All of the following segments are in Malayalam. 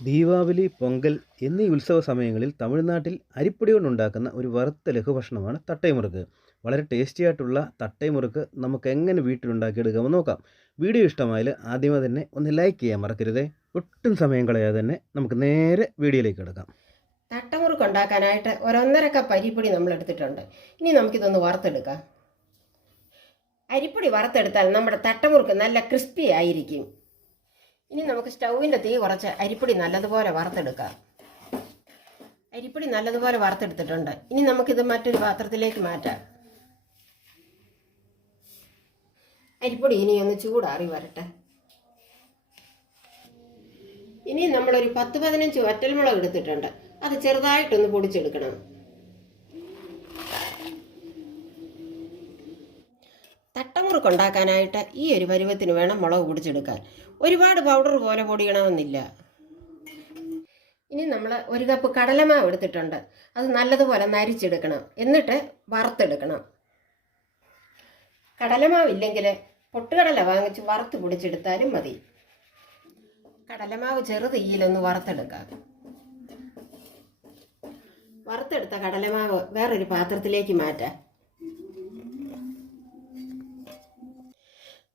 ദീപാവലി, പൊങ്കൽ എന്നീ ഉത്സവ സമയങ്ങളിൽ തമിഴ്നാട്ടിൽ അരിപ്പൊടി കൊണ്ടുണ്ടാക്കുന്ന ഒരു വറുത്ത ലഘുഭക്ഷണമാണ് തട്ടൈമുറുക്ക്. വളരെ ടേസ്റ്റി ആയിട്ടുള്ള തട്ടൈമുറുക്ക് നമുക്ക് എങ്ങനെ വീട്ടിലുണ്ടാക്കിയെടുക്കാമെന്ന് നോക്കാം. വീഡിയോ ഇഷ്ടമായാൽ ആദ്യമേ തന്നെ ഒന്ന് ലൈക്ക് ചെയ്യാൻ മറക്കരുതേ. ഒട്ടും സമയം കളയാതെ തന്നെ നമുക്ക് നേരെ വീഡിയോയിലേക്ക് കിടക്കാം. തട്ടമുറുക്ക് ഉണ്ടാക്കാനായിട്ട് 1.5 കപ്പ് അരിപ്പൊടി നമ്മൾ എടുത്തിട്ടുണ്ട്. ഇനി നമുക്കിതൊന്ന് വറുത്തെടുക്കാം. അരിപ്പൊടി വറുത്തെടുത്താൽ നമ്മുടെ തട്ടമുറുക്ക് നല്ല ക്രിസ്പി ആയിരിക്കും. ഇനി നമുക്ക് സ്റ്റൗവിൻ്റെ തീ കുറച്ച് അരിപ്പൊടി നല്ലതുപോലെ വറുത്തെടുക്കാം. അരിപ്പൊടി നല്ലതുപോലെ വറുത്തെടുത്തിട്ടുണ്ട്. ഇനി നമുക്കിത് മറ്റൊരു പാത്രത്തിലേക്ക് മാറ്റാം. അരിപ്പൊടി ഇനി ഒന്ന് ചൂടാറി വരട്ടെ. ഇനി നമ്മളൊരു 10-15 വറ്റൽമുളക് എടുത്തിട്ടുണ്ട്. അത് ചെറുതായിട്ടൊന്ന് പൊടിച്ചെടുക്കണം. തട്ടമുറുക്ക് ഉണ്ടാക്കാനായിട്ട് ഈ ഒരു പരുവത്തിന് വേണം മുളക് പൊടിച്ചെടുക്കാൻ. ഒരുപാട് പൗഡർ പോലെ പൊടിയണമെന്നില്ല. ഇനി നമ്മൾ 1 കപ്പ് കടലമാവ് എടുത്തിട്ടുണ്ട്. അത് നല്ലതുപോലെ നരിച്ചെടുക്കണം. എന്നിട്ട് വറുത്തെടുക്കണം. കടലമാവില്ലെങ്കിൽ പൊട്ടുകടല വാങ്ങിച്ച് വറുത്ത് പൊടിച്ചെടുത്താലും മതി. കടലമാവ് ചെറു തീയിലൊന്ന് വറുത്തെടുക്കാം. വറുത്തെടുത്ത കടലമാവ് വേറൊരു പാത്രത്തിലേക്ക് മാറ്റാം.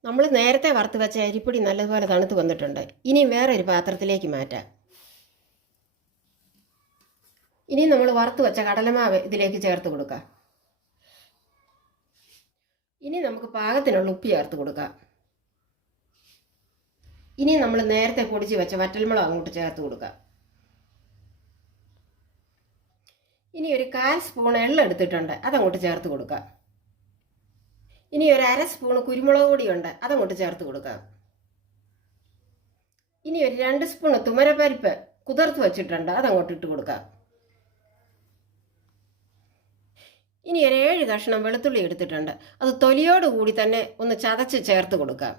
നമ്മൾ നേരത്തെ വറുത്ത് വെച്ച അരിപ്പൊടി നല്ലതുപോലെ തണുത്ത് വന്നിട്ടുണ്ട്. ഇനി വേറൊരു പാത്രത്തിലേക്ക് മാറ്റാം. ഇനി നമ്മൾ വറുത്ത് വെച്ച കടലമാവ് ഇതിലേക്ക് ചേർത്ത് കൊടുക്കാം. ഇനി നമുക്ക് പാകത്തിനുള്ള ഉപ്പ് ചേർത്ത് കൊടുക്കാം. ഇനി നമ്മൾ നേരത്തെ പൊടിച്ച് വെച്ച വറ്റൽമുളക് അങ്ങോട്ട് ചേർത്ത് കൊടുക്കാം. ഇനി ഒരു 1/4 സ്പൂൺ എള്ള എടുത്തിട്ടുണ്ട്. അതങ്ങോട്ട് ചേർത്ത് കൊടുക്കാം. ഇനി ഒരു 1/2 സ്പൂൺ കുരുമുളക് പൊടിയുണ്ട്. അതങ്ങോട്ട് ചേർത്ത് കൊടുക്കാം. ഇനി ഒരു 2 സ്പൂൺ തുമരപ്പരിപ്പ് കുതിർത്ത് വെച്ചിട്ടുണ്ട്. അതങ്ങോട്ട് ഇട്ട് കൊടുക്കാം. ഇനി ഒരു 7 കഷ്ണം വെളുത്തുള്ളി എടുത്തിട്ടുണ്ട്. അത് തൊലിയോടുകൂടി തന്നെ ഒന്ന് ചതച്ച് ചേർത്ത് കൊടുക്കാം.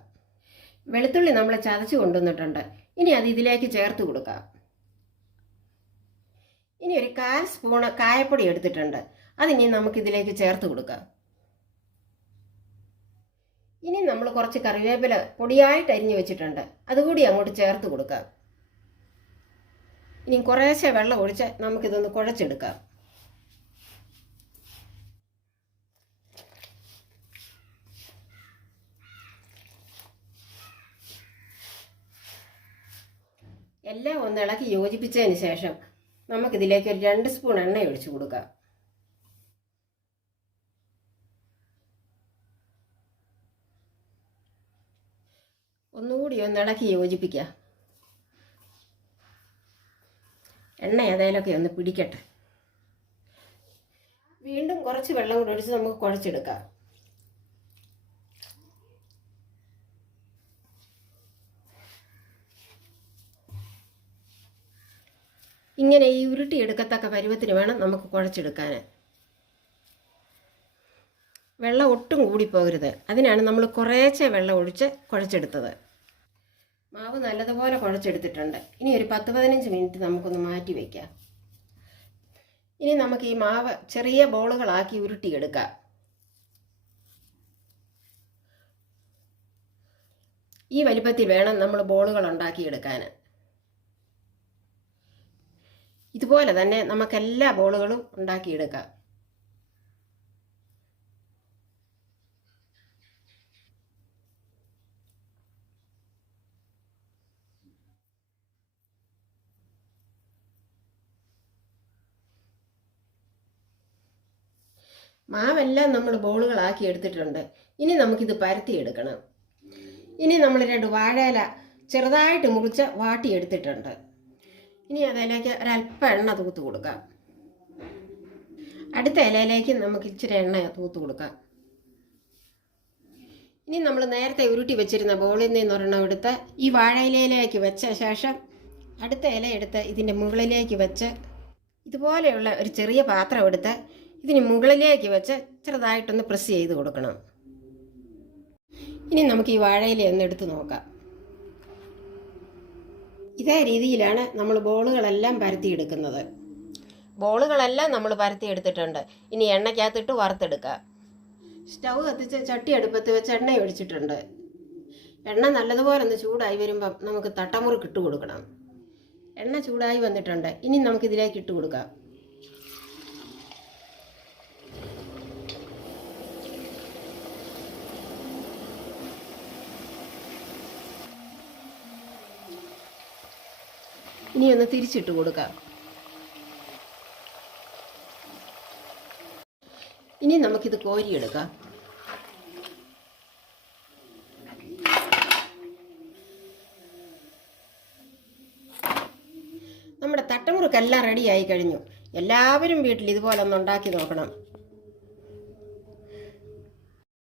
വെളുത്തുള്ളി നമ്മൾ ചതച്ച് കൊണ്ടുവന്നിട്ടുണ്ട്. ഇനി അത് ഇതിലേക്ക് ചേർത്ത് കൊടുക്കാം. ഇനി ഒരു 1/4 സ്പൂൺ കായപ്പൊടി എടുത്തിട്ടുണ്ട്. അതിനി നമുക്കിതിലേക്ക് ചേർത്ത് കൊടുക്കാം. ഇനി നമ്മൾ കുറച്ച് കറിവേപ്പില പൊടിയായിട്ട് അരിഞ്ഞു വെച്ചിട്ടുണ്ട്. അതുകൂടി അങ്ങോട്ട് ചേർത്ത് കൊടുക്കാം. ഇനി കുറേശ്ശെ വെള്ളം ഒഴിച്ച് നമുക്കിതൊന്ന് കുഴച്ചെടുക്കാം. എല്ലാം ഒന്ന് ഇളക്കി യോജിപ്പിച്ചതിന് ശേഷം നമുക്കിതിലേക്ക് ഒരു 2 സ്പൂൺ എണ്ണ ഒഴിച്ചു കൊടുക്കാം. ഒന്നുകൂടി ഒന്ന് ഇളക്കി യോജിപ്പിക്കുക. എണ്ണ ഏതായാലൊക്കെ ഒന്ന് പിടിക്കട്ടെ. വീണ്ടും കുറച്ച് വെള്ളം കൂടി ഒഴിച്ച് നമുക്ക് കുഴച്ചെടുക്കാം. ഇങ്ങനെ ഈ ഉരുട്ടിയെടുക്കത്തക്ക പരുവത്തിന് വേണം നമുക്ക് കുഴച്ചെടുക്കാൻ. വെള്ളം ഒട്ടും കൂടിപ്പോകരുത്. അതിനാണ് നമ്മൾ കുറേശ്ശെ വെള്ളം ഒഴിച്ച് കുഴച്ചെടുത്തത്. മാവ് നല്ലതുപോലെ കുഴച്ചെടുത്തിട്ടുണ്ട്. ഇനി ഒരു 10-15 മിനിറ്റ് നമുക്കൊന്ന് മാറ്റി വയ്ക്കാം. ഇനി നമുക്ക് ഈ മാവ് ചെറിയ ബോളുകളാക്കി ഉരുട്ടിയെടുക്കാം. ഈ വലിപ്പത്തിൽ വേണം നമ്മൾ ബോളുകൾ ഉണ്ടാക്കിയെടുക്കാൻ. ഇതുപോലെ തന്നെ നമുക്കെല്ലാ ബോളുകളും ഉണ്ടാക്കിയെടുക്കാം. മാവെല്ലാം നമ്മൾ ബോളുകളാക്കി എടുത്തിട്ടുണ്ട്. ഇനി നമുക്കിത് പരത്തിയെടുക്കണം. ഇനി നമ്മൾ 2 വാഴയില ചെറുതായിട്ട് മുറിച്ച് വാട്ടിയെടുത്തിട്ടുണ്ട്. ഇനി അതിലേക്ക് ഒരല്പം എണ്ണ തൂത്ത് കൊടുക്കാം. അടുത്ത ഇലയിലേക്ക് നമുക്ക് ഇച്ചിരി എണ്ണ തൂത്ത് കൊടുക്കാം. ഇനി നമ്മൾ നേരത്തെ ഉരുട്ടി വെച്ചിരുന്ന ബോളിൽ നിന്ന് ഒരെണ്ണം എടുത്ത് ഈ വാഴയിലയിലേക്ക് വെച്ച ശേഷം അടുത്ത ഇല എടുത്ത് ഇതിൻ്റെ മുകളിലേക്ക് വെച്ച് ഇതുപോലെയുള്ള ഒരു ചെറിയ പാത്രം എടുത്ത് ഇതിന് മുകളിലേക്ക് വെച്ച് ചെറുതായിട്ടൊന്ന് പ്രസ് ചെയ്ത് കൊടുക്കണം. ഇനി നമുക്ക് ഈ വാഴയില ഒന്ന് എടുത്ത് നോക്കാം. ഇതേ രീതിയിലാണ് നമ്മൾ ബോളുകളെല്ലാം പരത്തിയെടുക്കുന്നത്. ബോളുകളെല്ലാം നമ്മൾ പരത്തിയെടുത്തിട്ടുണ്ട്. ഇനി എണ്ണയ്ക്കകത്തിട്ട് വറുത്തെടുക്കുക. സ്റ്റൗ കത്തിച്ച് ചട്ടി അടുപ്പത്ത് വെച്ച് എണ്ണ ഒഴിച്ചിട്ടുണ്ട്. എണ്ണ നല്ലതുപോലെ ഒന്ന് ചൂടായി വരുമ്പം നമുക്ക് തട്ടമുറുക്ക് ഇട്ട് കൊടുക്കണം. എണ്ണ ചൂടായി വന്നിട്ടുണ്ട്. ഇനി നമുക്കിതിലേക്ക് ഇട്ട് കൊടുക്കാം. ഇനി ഒന്ന് തിരിച്ചിട്ട് കൊടുക്കാം. ഇനി നമുക്കിത് കോരിയെടുക്കാം. നമ്മുടെ തട്ടമുറുക്കെല്ലാം റെഡിയായി കഴിഞ്ഞു. എല്ലാവരും വീട്ടിൽ ഇതുപോലെ ഒന്ന് ഉണ്ടാക്കി നോക്കണം.